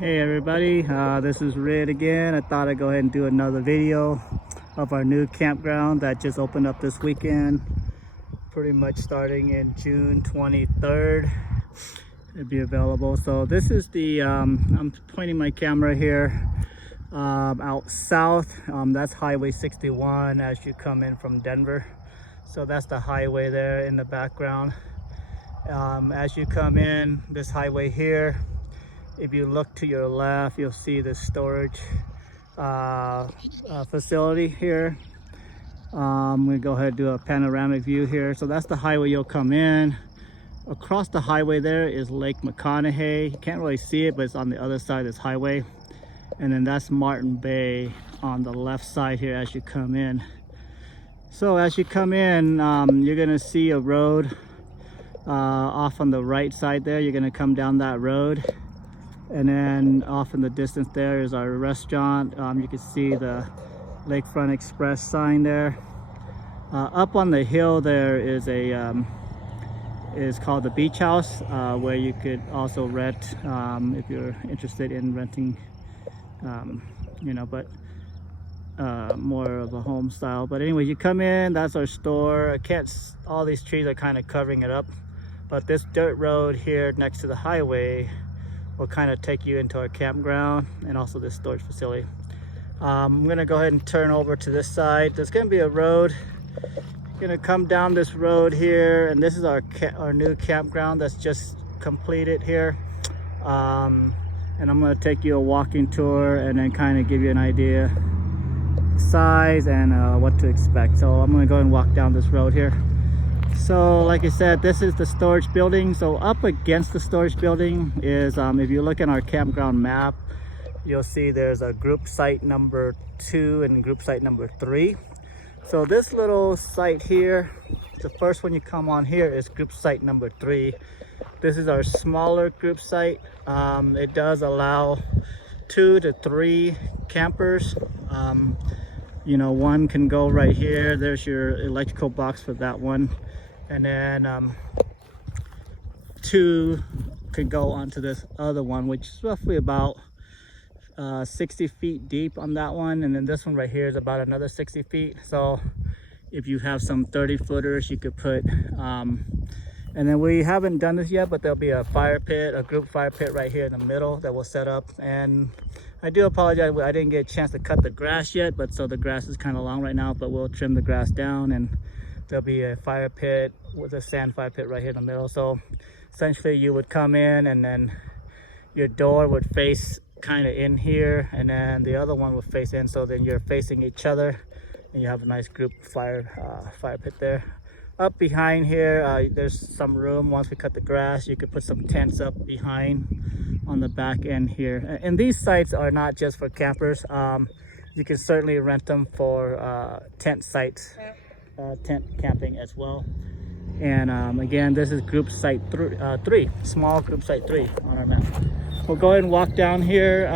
Hey everybody, this is Red again. I thought I'd go ahead and do another video of our new campground that just opened up this weekend, pretty much starting in June 23rd. It'll be available. So this is the I'm pointing my camera here out south. That's Highway 61 as you come in from Denver. So that's the highway there in the background. As you come in this highway here, if you look to your left, you'll see the storage facility here. I'm gonna go ahead and do a panoramic view here. So that's the highway you'll come in. Across the highway there is Lake McConaughey. You can't really see it, but it's on the other side of this highway. And then that's Martin Bay on the left side here as you come in. So as you come in, you're gonna see a road off on the right side there. You're gonna come down that road. And then off in the distance there is our restaurant. You can see the Lakefront Express sign there. Up on the hill there is is called the Beach House, where you could also rent if you're interested in renting, but more of a home style. But anyway, you come in, that's our store. All these trees are kind of covering it up, but this dirt road here next to the highway will kind of take you into our campground and also this storage facility. I'm gonna go ahead and turn over to this side. There's gonna be a road. You're gonna come down this road here, and this is our new campground that's just completed here. And I'm gonna take you a walking tour and then kind of give you an idea size and what to expect. So I'm gonna go and walk down this road here. So like I said, this is the storage building. So up against the storage building is, if you look at our campground map, you'll see there's a group site number 2 and group site number 3. So this little site here, the first one you come on here is group site number 3. This is our smaller group site. It does allow 2 to 3 campers. One can go right here. There's your electrical box for that one. And then 2 could go onto this other one, which is roughly about 60 feet deep on that one. And then this one right here is about another 60 feet. So if you have some 30 footers, you could put, and then we haven't done this yet, but there'll be a fire pit, a group fire pit right here in the middle that we'll set up. And I do apologize, I didn't get a chance to cut the grass yet, but so the grass is kind of long right now, but we'll trim the grass down, and there'll be a fire pit with a sand fire pit right here in the middle. So essentially you would come in, and then your door would face kind of in here, and then the other one would face in, so then you're facing each other, and you have a nice group fire pit there. Up behind here, there's some room. Once we cut the grass, you could put some tents up behind on the back end here. And these sites are not just for campers. You can certainly rent them for tent sites, tent camping as well. And again, this is group site 3, small group site 3 on our map. We'll go ahead and walk down here.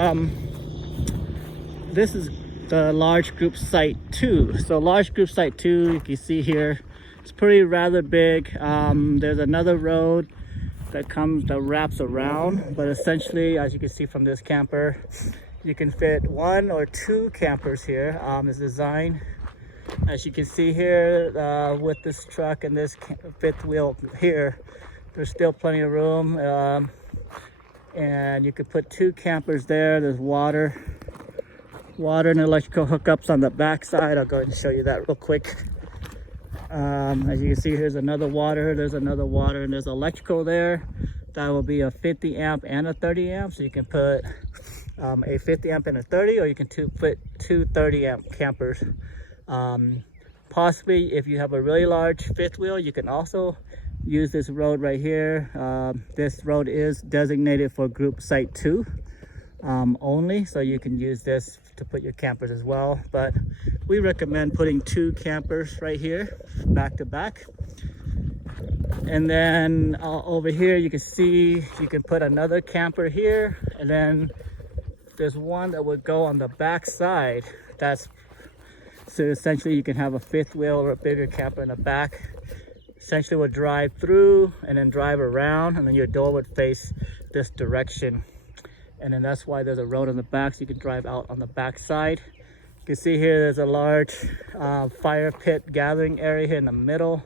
This is the large group site 2. So large group site 2, you can see here, it's pretty rather big. There's another road that wraps around, but essentially, as you can see from this camper, you can fit 1 or 2 campers here. It's designed, as you can see here, with this truck and this 5th wheel here, there's still plenty of room. And you could put 2 campers there. There's water and electrical hookups on the back side. I'll go ahead and show you that real quick. As you can see, there's another water, and there's electrical there. That will be a 50 amp and a 30 amp. So you can put a 50 amp and a 30, or you can put 2 30 amp campers. Possibly if you have a really large 5th wheel, you can also use this road right here. This road is designated for group site 2 only, so you can use this to put your campers as well, but we recommend putting 2 campers right here back to back. And then over here you can see you can put another camper here, and then there's one that would go on the back side. So essentially you can have a 5th wheel or a bigger camper in the back. Essentially would drive through and then drive around, and then your door would face this direction. And then that's why there's a road on the back, so you can drive out on the back side. You can see here there's a large fire pit gathering area here in the middle.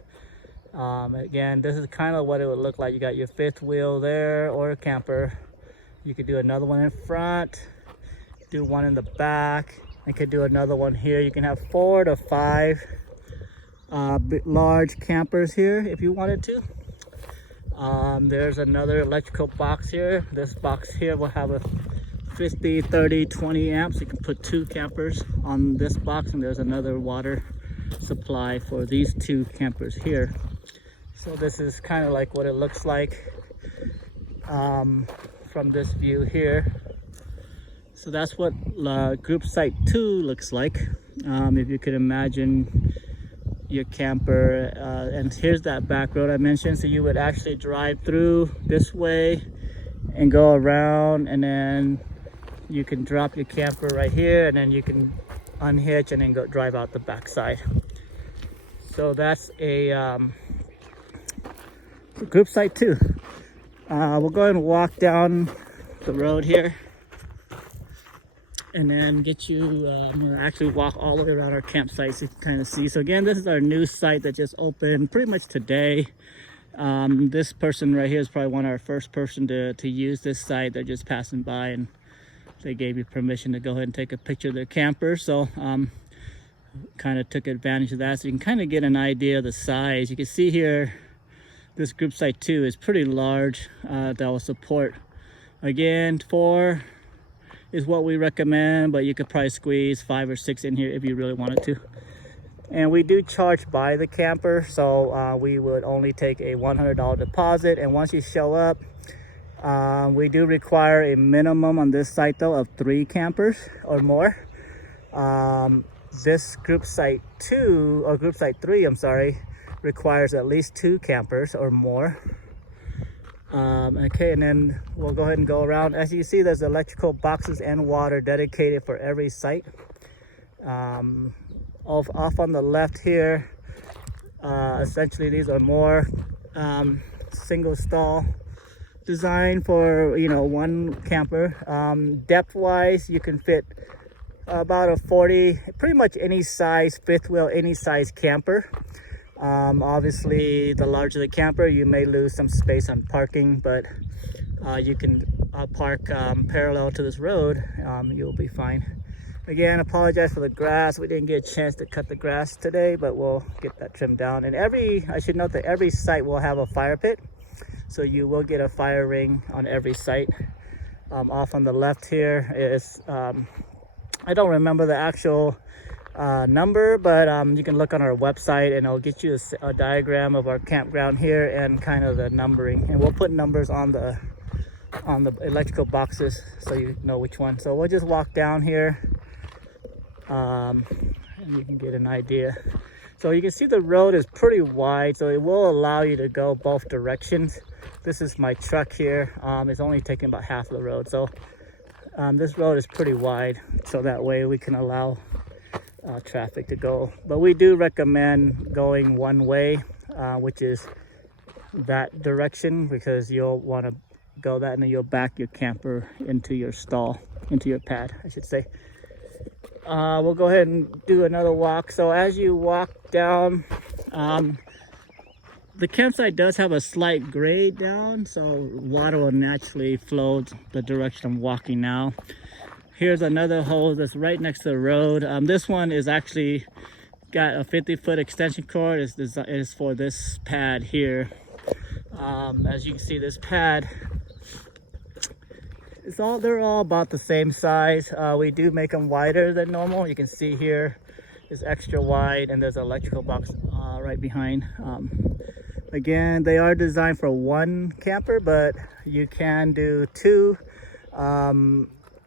Again, this is kind of what it would look like. You got your fifth wheel there, or a camper. You could do another one in front, do one in the back, and could do another one here. You can have 4 to 5 large campers here if you wanted to. There's another electrical box here. This box here will have a 50, 30, 20 amps. You can put 2 campers on this box, and there's another water supply for these 2 campers here. So this is kind of like what it looks like from this view here. So that's what group site 2 looks like. If you could imagine your camper, and here's that back road I mentioned. So you would actually drive through this way and go around, and then you can drop your camper right here, and then you can unhitch and then go drive out the back side. So that's a group site 2. We'll go ahead and walk down the road here and then get you, I'm gonna actually walk all the way around our campsite so you can kind of see. So again, this is our new site that just opened pretty much today. This person right here is probably one of our first person to use this site. They're just passing by and they gave you permission to go ahead and take a picture of their camper. So kind of took advantage of that, so you can kind of get an idea of the size. You can see here, this group site 2 is pretty large. That will support, again, 4 is what we recommend, but you could probably squeeze 5 or 6 in here if you really wanted to. And we do charge by the camper, so we would only take a $100 deposit. And once you show up, we do require a minimum on this site though of 3 campers or more. This group site 2, or group site 3, I'm sorry, requires at least 2 campers or more. Okay, and then we'll go ahead and go around. As you see, there's electrical boxes and water dedicated for every site. Off on the left here, essentially these are more single stall designed for, you know, 1 camper. Depth wise, you can fit about a 40, pretty much any size fifth wheel, any size camper. Obviously the larger the camper, you may lose some space on parking, but you can park parallel to this road. You'll be fine. Again, apologize for the grass. We didn't get a chance to cut the grass today, but we'll get that trimmed down. And I should note that every site will have a fire pit, so you will get a fire ring on every site. Off on the left here is I don't remember the actual number, but you can look on our website and it'll get you a diagram of our campground here and kind of the numbering, and we'll put numbers on the electrical boxes so you know which one. So we'll just walk down here and you can get an idea. So you can see the road is pretty wide, so it will allow you to go both directions. This is my truck here. It's only taking about half of the road, so this road is pretty wide, so that way we can allow traffic to go. But we do recommend going one way, which is that direction, because you'll want to go that and then you'll back your camper into your stall, into your pad, I should say. We'll go ahead and do another walk. So as you walk down, the campsite does have a slight grade down, so water will naturally flow the direction I'm walking now. Here's another hose that's right next to the road. This one is actually got a 50-foot extension cord. It's for this pad here. As you can see, this pad, they're all about the same size. We do make them wider than normal. You can see here is extra wide, and there's an electrical box right behind. Again, they are designed for 1 camper, but you can do 2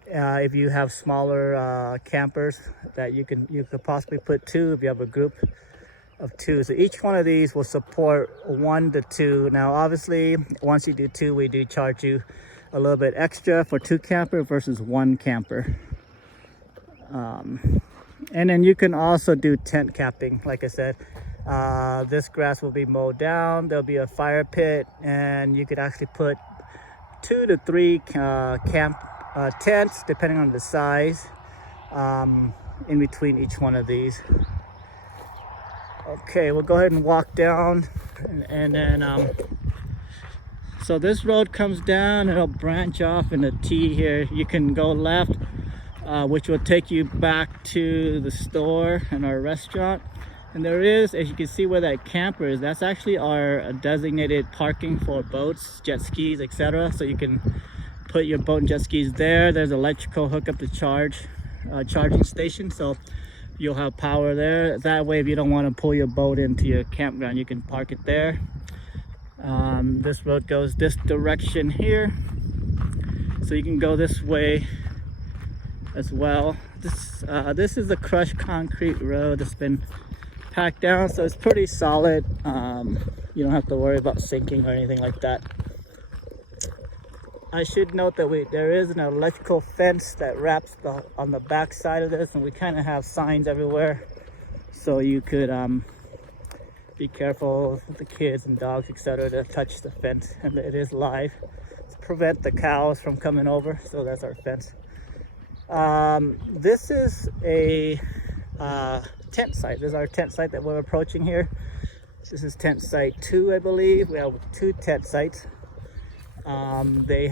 if you have smaller campers that you could possibly put 2 if you have a group of 2. So each one of these will support 1 to 2. Now obviously once you do 2, we do charge you a little bit extra for 2 camper versus 1 camper. And then you can also do tent camping. Like I said, this grass will be mowed down, there'll be a fire pit, and you could actually put 2 to 3 camp tents, depending on the size, in between each one of these. Okay, we'll go ahead and walk down, and then so this road comes down, it'll branch off in a T here. You can go left, which will take you back to the store and our restaurant. And there is, as you can see where that camper is, that's actually our designated parking for boats, jet skis, etc. So you can put your boat and jet skis there. There's electrical hookup to charging station, so you'll have power there. That way, if you don't want to pull your boat into your campground, you can park it there. This road goes this direction here, so you can go this way as well. This is the crushed concrete road that's been packed down, so it's pretty solid. You don't have to worry about sinking or anything like that. I should note that there is an electrical fence that wraps on the back side of this, and we kind of have signs everywhere, so you could be careful with the kids and dogs, etc., to touch the fence. And it is live to prevent the cows from coming over, so that's our fence. This is a tent site. This is our tent site that we're approaching here. This is tent site 2, I believe. We have 2 tent sites. They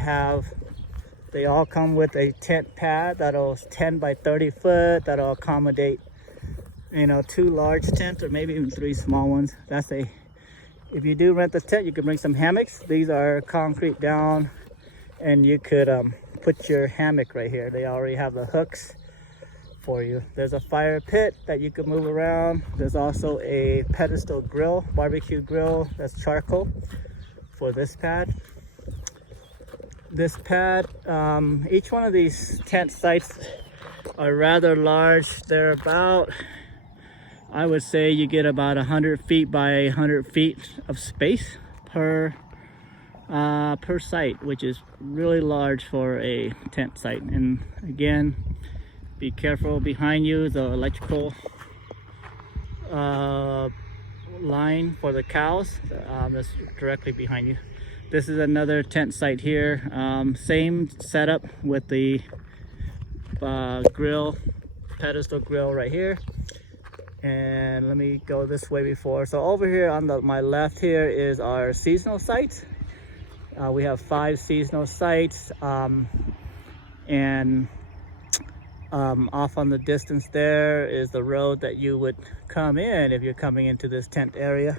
all come with a tent pad that'll 10 by 30 foot, that'll accommodate, 2 large tents or maybe even 3 small ones. If you do rent the tent, you can bring some hammocks. These are concrete down, and you could put your hammock right here. They already have the hooks for you. There's a fire pit that you can move around. There's also a pedestal grill, barbecue grill, that's charcoal for this pad. This pad, each one of these tent sites are rather large. They're about, I would say you get about 100 feet by 100 feet of space per site, which is really large for a tent site. And again, be careful behind you, the electrical line for the cows, that's directly behind you. This is another tent site here. Same setup with the grill, pedestal grill right here. And let me go this way before. So over here on my left here is our seasonal sites. We have 5 seasonal sites, and off on the distance there is the road that you would come in if you're coming into this tent area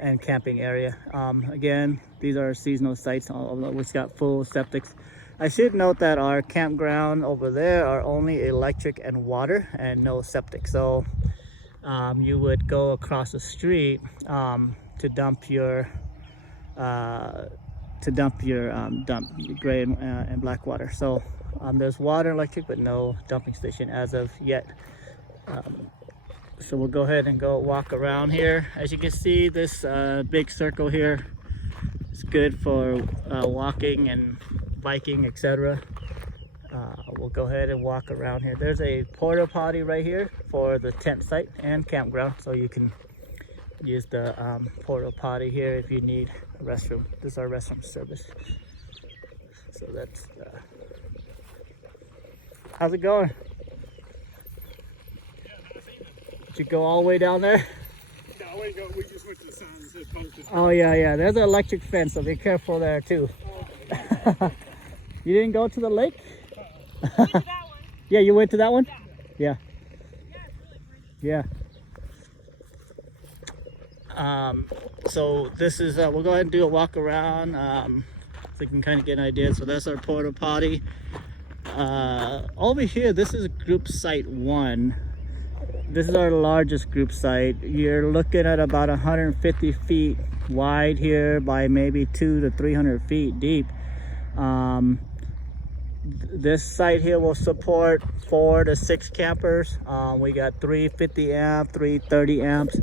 and camping area. Again, these are seasonal sites, which got full septics. I should note that our campground over there are only electric and water and no septic. So you would go across the street to dump your gray and black water. So there's water, electric, but no dumping station as of yet. So we'll go ahead and go walk around here. As you can see, this big circle here is good for walking and biking, etc. We'll go ahead and walk around here. There's a porta potty right here for the tent site and campground, so you can use the porta potty here if you need a restroom. This is our restroom service. So that's how's it going? Did you go all the way down there? No, we just went to the sign and said posted. Oh yeah, there's an electric fence, so be careful there too. Oh. You didn't go to the lake? I went to that one. Yeah, you went to that one? Yeah. Yeah. So this is, we'll go ahead and do a walk around, so you can kind of get an idea. So that's our porta potty. Over here, this is group site 1. This is our largest group site. You're looking at about 150 feet wide here by maybe 200 to 300 feet deep. This site here will support 4 to 6 campers. We got 3 50 amp, 3 30 amps,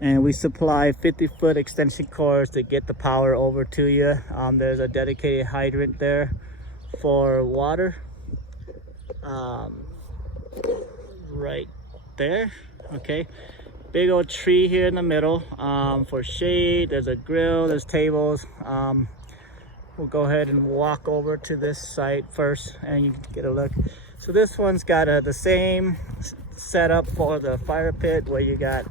and we supply 50-foot extension cords to get the power over to you. There's a dedicated hydrant there for water. Right there. Okay, big old tree here in the middle for shade. There's a grill, there's tables. we'll go ahead and walk over to this site first and you can get a look. So this one's got the same setup for the fire pit, where you got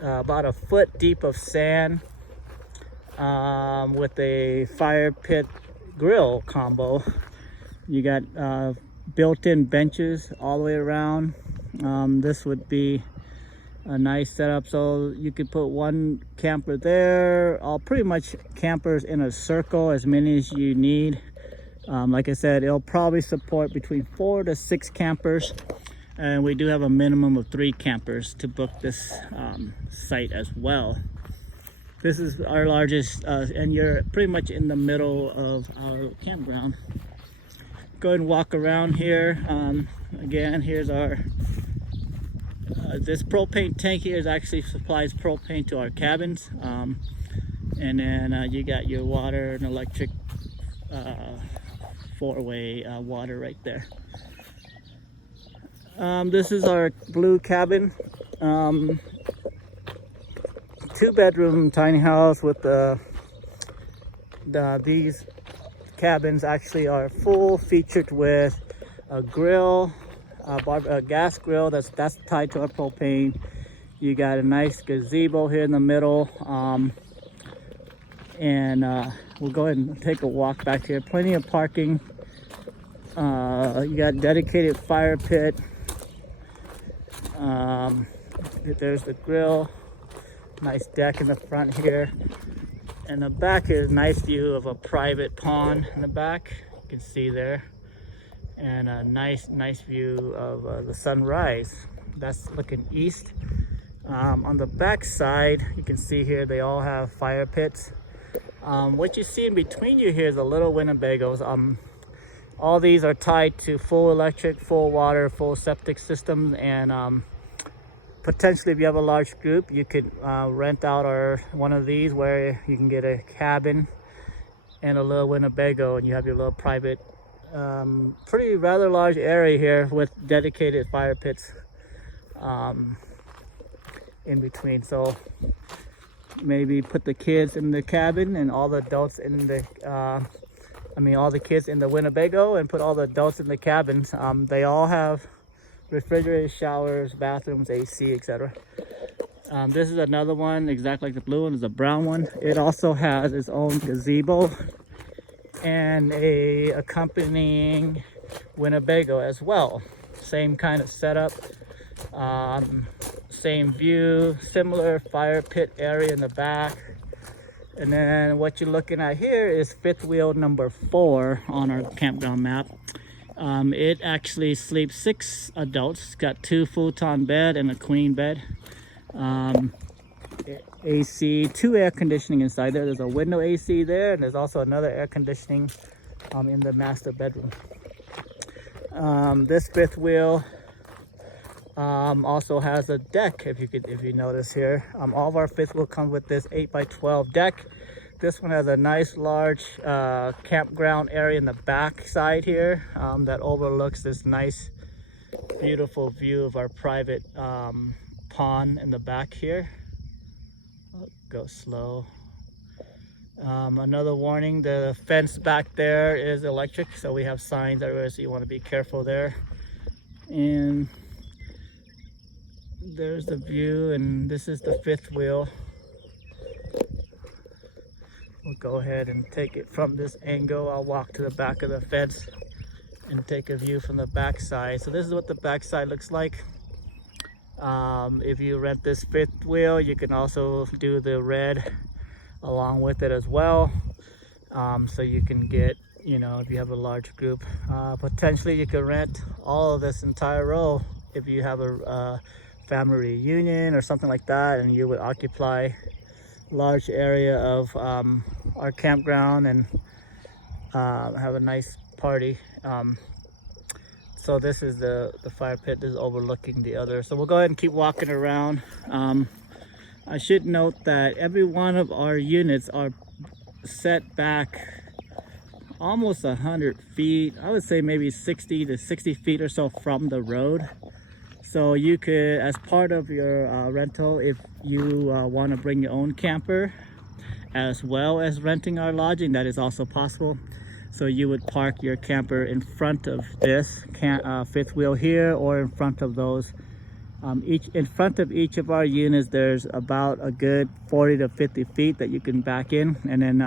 about a foot deep of sand with a fire pit grill combo. You got built-in benches all the way around. This would be a nice setup, so you could put one camper there, all pretty much campers in a circle, as many as you need. Like I said, it'll probably support between 4 to 6 campers, and we do have a minimum of 3 campers to book this site as well. This is our largest, and you're pretty much in the middle of our campground. Go ahead and walk around here. Again, here's our this propane tank here is actually supplies propane to our cabins, and then you got your water and electric 4-way water right there. This is our blue cabin, 2-bedroom tiny house with these cabins actually are full featured with a grill, a gas grill that's tied to our propane. You got a nice gazebo here in the middle, and we'll go ahead and take a walk back here. Plenty of parking. You got dedicated fire pit. There's the grill. Nice deck in the front here. And the back is a nice view of a private pond in the back. You can see there. And a nice view of the sunrise. That's looking east. On the back side, you can see here they all have fire pits. What you see in between you here is the little Winnebagos. All these are tied to full electric, full water, full septic systems, and potentially if you have a large group, you could rent out one of these where you can get a cabin and a little Winnebago, and you have your little private, rather large area here with dedicated fire pits in between. So maybe put the kids in the cabin and all the adults in the all the kids in the Winnebago, and put all the adults in the cabins. They all have refrigerators, showers, bathrooms, AC, etc. This is another one exactly like the blue one, is a brown one. It also has its own gazebo and a accompanying Winnebago as well. Same kind of setup, same view, similar fire pit area in the back. And then what you're looking at here is fifth wheel number 4 on our campground map. It actually sleeps 6 adults. It's got 2 futon bed and a queen bed. AC, 2 air conditioning inside there. There's a window AC there, and there's also another air conditioning in the master bedroom. This fifth wheel also has a deck, if you notice here. All of our fifth wheel come with this 8x12 deck. This one has a nice large campground area in the back side here that overlooks this nice beautiful view of our private pond in the back here. I'll go slow. Another warning, the fence back there is electric, so we have signs everywhere, so you want to be careful there. And there's the view, and this is the fifth wheel. We'll go ahead and take it from this angle. I'll walk to the back of the fence and take a view from the back side. So this is what the back side looks like. If you rent this fifth wheel, you can also do the red along with it as well. So you can get, if you have a large group, potentially you could rent all of this entire row if you have a family reunion or something like that, and you would occupy large area of our campground and have a nice party. So this is the fire pit. This is overlooking the other. So we'll go ahead and keep walking around. I should note that every one of our units are set back almost 100 feet. I would say maybe 60 to 60 feet or so from the road. So you could, as part of your rental, if you want to bring your own camper as well as renting our lodging. That is also possible. So you would park your camper in front of this fifth wheel here, or in front of those. In front of each of our units, there's about a good 40 to 50 feet that you can back in, and then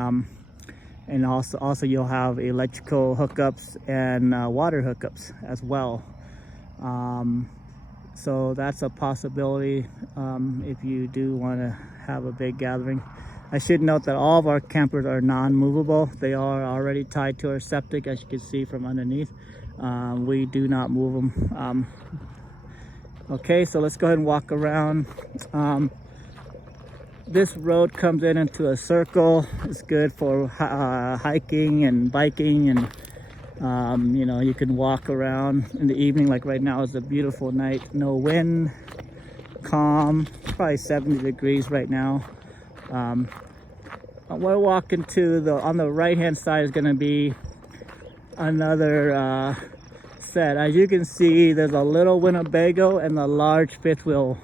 and also you'll have electrical hookups and water hookups as well. So that's a possibility if you do want to have a big gathering. I should note that all of our campers are non-movable. They are already tied to our septic, as you can see from underneath. We do not move them. Okay, so let's go ahead and walk around. This road comes into a circle. It's good for hiking and biking, and you know, you can walk around in the evening. Like right now is a beautiful night, no wind, calm, probably 70 degrees right now. We're walking to on the right hand side is going to be another set. As you can see, there's a little Winnebago and a large fifth wheel.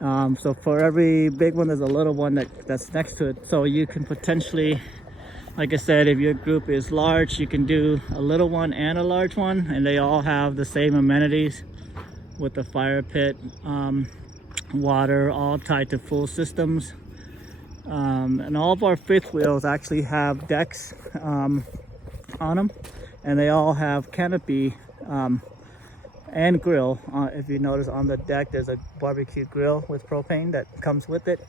So for every big one, there's a little one that's next to it. So you can potentially, like I said, if your group is large, you can do a little one and a large one, and they all have the same amenities with the fire pit, water, all tied to full systems. And all of our fifth wheels actually have decks on them, and they all have canopy and grill. If you notice on the deck, there's a barbecue grill with propane that comes with it.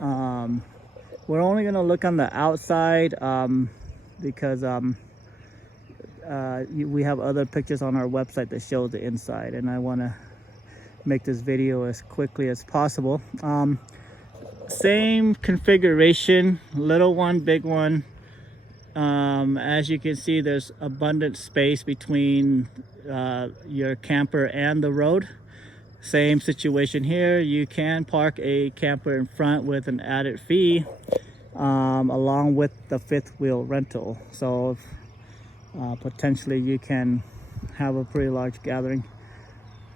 We're only going to look on the outside because we have other pictures on our website that show the inside, and I want to make this video as quickly as possible. Same configuration, little one, big one. As you can see, there's abundant space between your camper and the road. Same situation here. You can park a camper in front with an added fee along with the fifth wheel rental. So potentially you can have a pretty large gathering.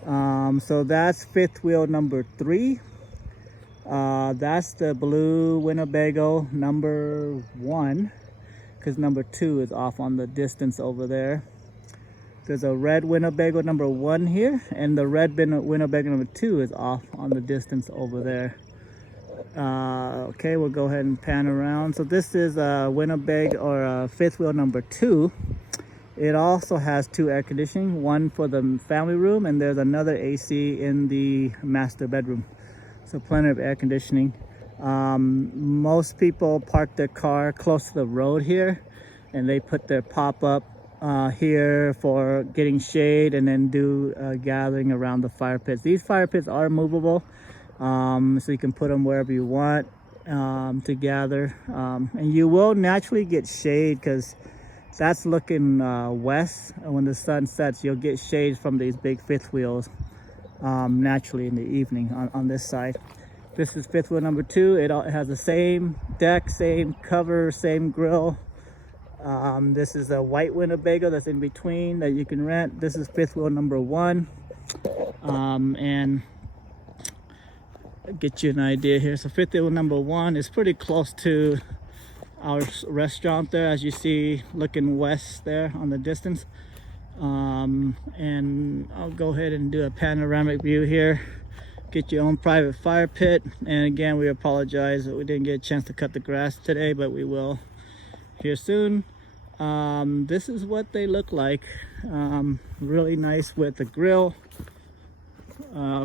So that's fifth wheel number 3. That's the blue Winnebago number 1, because number 2 is off on the distance over there. There's a red Winnebago number 1 here, and the red Winnebago number 2 is off on the distance over there. Okay, we'll go ahead and pan around. So this is a Winnebago, or a fifth wheel number 2. It also has 2 air conditioning, one for the family room, and there's another AC in the master bedroom. So plenty of air conditioning. Most people park their car close to the road here, and they put their pop-up here for getting shade, and then do gathering around the fire pits. These fire pits are movable, so you can put them wherever you want to gather. And you will naturally get shade, because that's looking west. When the sun sets, you'll get shade from these big fifth wheels naturally in the evening on this side. This is fifth wheel number 2. It has the same deck, same cover, same grill. This is a white Winnebago that's in between that you can rent. This is fifth wheel number 1. And get you an idea here. So fifth wheel number 1 is pretty close to our restaurant there, as you see, looking west there on the distance. And I'll go ahead and do a panoramic view here. Get your own private fire pit. And again, we apologize that we didn't get a chance to cut the grass today, but we will here soon. This is what they look like. Really nice with the grill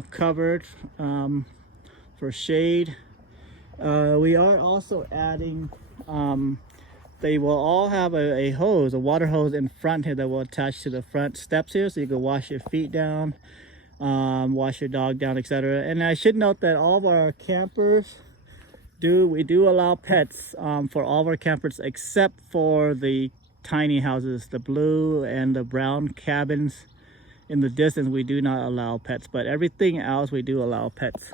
covered for shade. We are also adding, they will all have a hose, a water hose in front here that will attach to the front steps here, so you can wash your feet down, wash your dog down, etc. And I should note that all of our campers we do allow pets for all of our campers, except for the tiny houses, the blue and the brown cabins in the distance. We do not allow pets, but everything else we do allow pets.